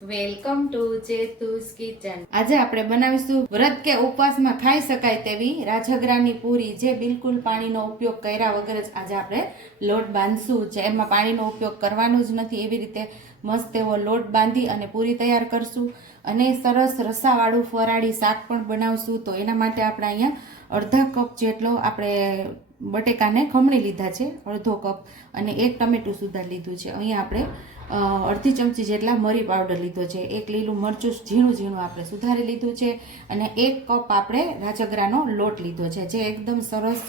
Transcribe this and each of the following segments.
Welcome to ચેતુસ kitchen. આજે આપણે બનાવીશું વ્રત કે ઉપવાસમાં ખાઈ શકાય તેવી રાજગરાની પૂરી, જે બિલકુલ પાણીનો ઉપયોગ કર્યા વગર જ આજે આપણે લોટ બાંધશું છે। એમાં પાણીનો ઉપયોગ કરવાનો જ નથી, એવી રીતે મસ્ત એવો લોટ બાંધી અને પૂરી તૈયાર કરશું અને સરસ રસાવાળું ફરાળી શાક પણ બનાવશું। તો એના માટે આપણે અહીંયા અડધા કપ જેટલો આપણે બટેકાને ખમણી લીધા છે, અડધો કપ, અને એક ટમેટું સુધાર લીધું છે। અહીંયા આપણે અડધી ચમચી જેટલા મરી પાવડર લીધો છે, એક લીલું મરચું ઝીણું ઝીણું આપણે સુધારી લીધું છે, અને એક કપ આપણે રાજગરાનો લોટ લીધો છે, જે એકદમ સરસ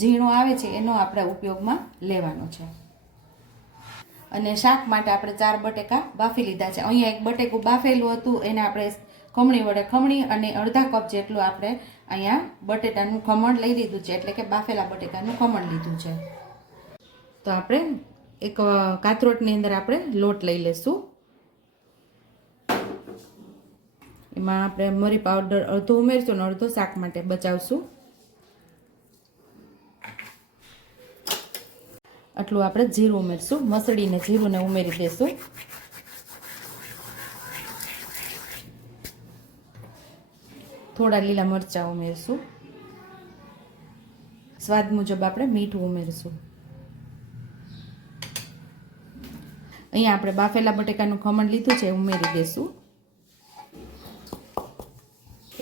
ઝીણો આવે છે એનો આપણે ઉપયોગમાં લેવાનો છે। અને શાક માટે આપણે 4 બટેકા બાફી લીધા છે। અહીંયા એક બટેકું બાફેલું હતું, એને આપણે ખમણી વડે ખમણી અને અડધા કપ જેટલું આપણે અહીંયા બટેટાનું ખમણ લઈ લીધું છે, એટલે કે બાફેલા બટેકાનું ખમણ લીધું છે। તો આપણે એક કાથરોટની અંદર આપણે લોટ લઈ લેશું, એમાં આપણે મરી પાવડર અડધો ઉમેરશું અને અડધો શાક માટે બચાવશું। આટલું આપણે જીરું ઉમેરશું, મસળીને જીરુંને ઉમેરી દેશું। થોડા લીલા મરચાં ઉમેરશું, સ્વાદ મુજબ આપણે મીઠું ઉમેરશું। અહીંયા આપણે બાફેલા બટેકાનું ખમણ લીધું છે, ઉમેરી દેશું।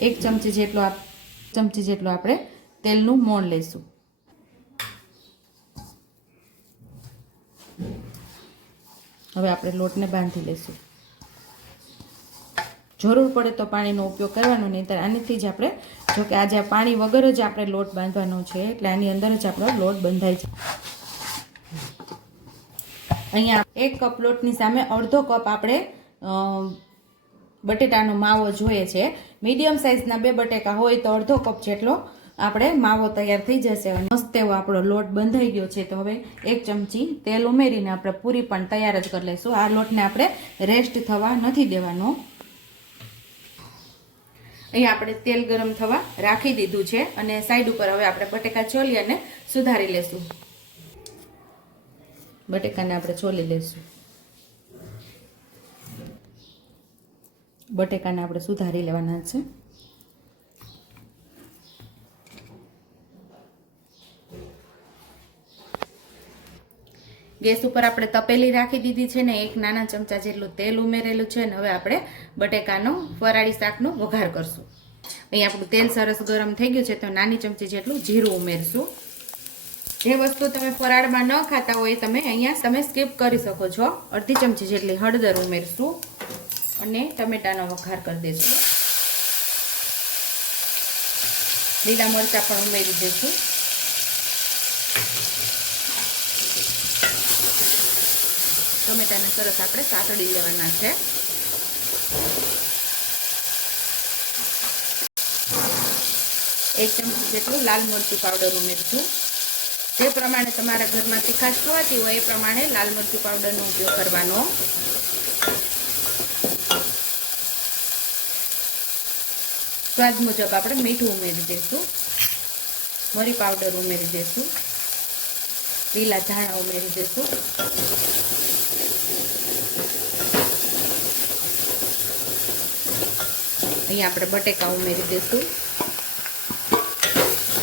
1 ચમચી જેટલું આપણે તેલનું મોણ લઈશું। હવે આપણે લોટને બાંધી લઈશું। જરૂર પડે તો પાણીનો ઉપયોગ કરવાનો, નહીંતર આનીથી જ આપણે, જોકે આજે પાણી વગર જ આપણે લોટ બાંધવાનો છે, એટલે આની અંદર જ આપણો લોટ બંધાય છે। અહીંયા 1 કપ લોટની સામે અડધો કપ આપણે બટેટાનો માવો જોઈએ છે। મીડિયમ સાઇઝના 2 બટેકા હોય તો અડધો કપ જેટલો આપણે માવો તૈયાર થઈ જશે। અને મસ્ત એવો આપણો લોટ બંધાઈ ગયો છે। તો હવે 1 ચમચી તેલ ઉમેરીને આપણે પૂરી પણ તૈયાર જ કરી લઈશું। આ લોટને આપણે રેસ્ટ થવા નથી દેવાનો। અહીંયા આપણે તેલ ગરમ થવા રાખી દીધું છે, અને સાઈડ ઉપર હવે આપણે બટેકા છોલી અને સુધારી લેશું। બટેકાને આપણે છોલી લઈશું, બટેકાને આપણે સુધારી લેવાના છે। ગેસ ઉપર આપણે તપેલી રાખી દીધી છે ને 1 નાના ચમચા જેટલું તેલ ઉમેરેલું છે, અને હવે આપણે બટેકાનો ફરાળી શાકનો વઘાર કરશું। અહીં આપણું તેલ સરસ ગરમ થઈ ગયું છે, તો નાની ચમચી જેટલું જીરું ઉમેરશું। જે વસ્તુ તમે ફરાળમાં ન ખાતા હોય તમે અહીંયા સ્કીપ કરી શકો છો। અડધી ચમચી જેટલી હળદર ઉમેરશું અને ટમેટાનો વઘાર કરી દઈશું। લીલા મરચાં પણ ઉમેરી દઈશું। ટમેટાને સરસ આપણે સાતળી લેવાના છે। એક ચમચી જેટલું લાલ મરચું પાવડર ઉમેરશું। જે પ્રમાણે તમારા ઘરમાં તીખાશ ખવાતી હોય એ પ્રમાણે લાલ મરચું પાવડરનો ઉપયોગ કરવાનો। સ્વાદ મુજબ આપણે મીઠું ઉમેરી દઈશું, મરી પાવડર ઉમેરી દઈશું, લીલા ધાણા ઉમેરી દઈશું, અહીંયા આપણે બટેકા ઉમેરી દઈશું,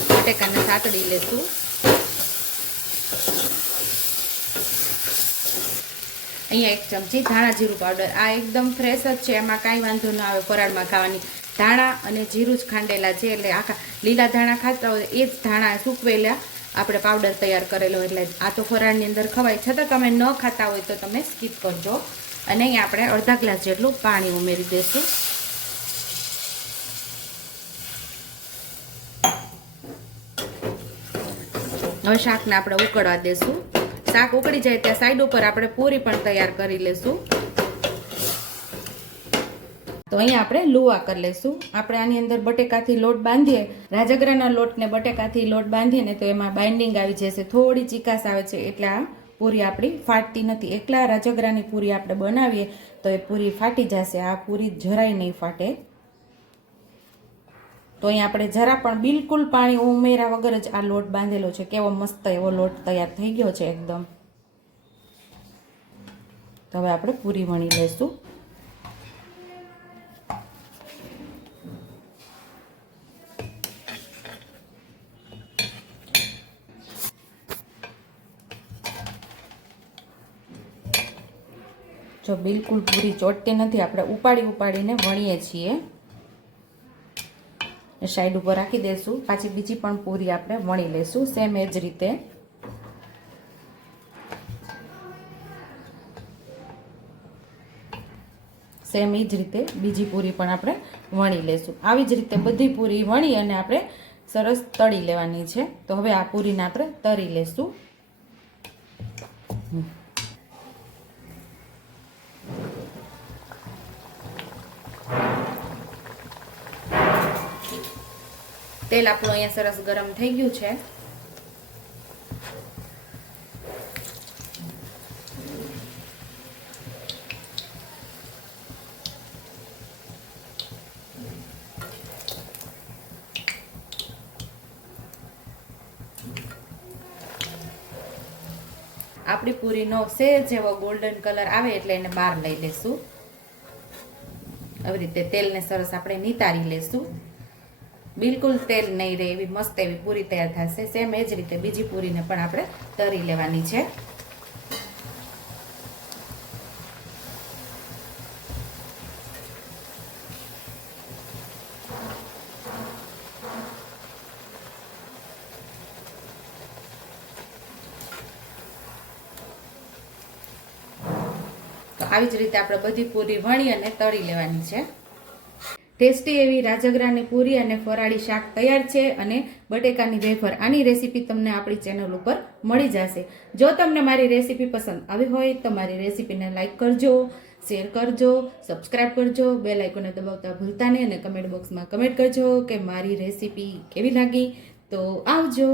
બટેકાને સાતળી લેશું। અહીંયા 1 ચમચી ધાણા જીરું પાવડર, આ એકદમ ફ્રેશ જ છે, એમાં કાંઈ વાંધો ન આવે ફરાળમાં ખાવાની। ધાણા અને જીરું જ ખાંડેલા છે, એટલે આખા લીલા ધાણા ખાતા હોય એ જ ધાણા સૂકવેલા આપણે પાવડર તૈયાર કરેલો, એટલે આ તો ફરાળની અંદર ખવાય। છતાં તમે ન ખાતા હોય તો તમે સ્કીપ કરજો। અને અહીંયા આપણે અડધા ગ્લાસ જેટલું પાણી ઉમેરી દઈશું। હવે શાકને આપણે ઉકળવા દેશું। શાક ઉકળી જાય ત્યાં સાઈડ ઉપર આપણે પૂરી પણ તૈયાર કરી લેશું। તો અહીંયા આપણે લુવા કરી લેશું। આપણે આની અંદર બટેકાથી લોટ બાંધીએ, રાજગરાના લોટને બટેકાથી લોટ બાંધીએ ને તો એમાં બાઇન્ડિંગ આવી જશે, થોડી ચીકાશ આવે છે, એટલે આ પૂરી આપણી ફાટતી નથી। એકલા રાજગરાની પૂરી આપણે બનાવીએ તો એ પૂરી ફાટી જશે, આ પૂરી જરાય નહીં ફાટે। તો અહીંયા આપણે જરા પણ બિલકુલ પાણી ઉમેર્યા વગર જ આ લોટ બાંધેલો છે। કેવો મસ્ત એવો લોટ તૈયાર થઈ ગયો છે એકદમ। તો હવે આપણે પૂરી વણી લઈશું। જો બિલકુલ પૂરી ચોટતી નથી, આપણે ઉપાડીને વણીએ છીએ. સાઈડ ઉપર રાખી દઈશું. પાછી બીજી પણ પૂરી આપણે વણી લઈશું સેમ એ જ રીતે. સેમ એ જ રીતે બીજી પૂરી પણ આપણે વણી લઈશું. આવી જ રીતે બધી પૂરી વણી અને આપણે સરસ તળી લેવાની છે. તો હવે આ પૂરીને આપણે તળી લઈશું. તેલ આપણું અહીંયા સરસ ગરમ થઈ ગયું છે. આપણી પૂરીનો સેજ જેવો ગોલ્ડન કલર આવે એટલે એને બહાર લઈ લેશું. આવી રીતે તેલને સરસ આપણે નિતારી લેશું. બિલકુલ તેલ નહીં રહે એવી મસ્ત એવી પૂરી તૈયાર થશે. સેમ એ જ રીતે બીજી પૂરીને પણ આપણે તળી લેવાની છે. તો આવી જ રીતે આપણે બધી પૂરી વણી અને તળી લેવાની છે. ટેસ્ટી એવી રાજગરાની પૂરી અને ફરાળી શાક તૈયાર છે અને બટેકાની વેફર. આની રેસીપી તમને આપણી ચેનલ ઉપર મળી જશે. જો તમને મારી રેસીપી પસંદ આવી હોય તો મારી રેસીપીને લાઈક કરજો, શેર કરજો, સબસ્ક્રાઈબ કરજો, બેલ આઇકોનને દબાવતા ભૂલતા નહીં અને કમેન્ટ બોક્સમાં કમેન્ટ કરજો કે મારી રેસીપી કેવી લાગી. તો આવજો.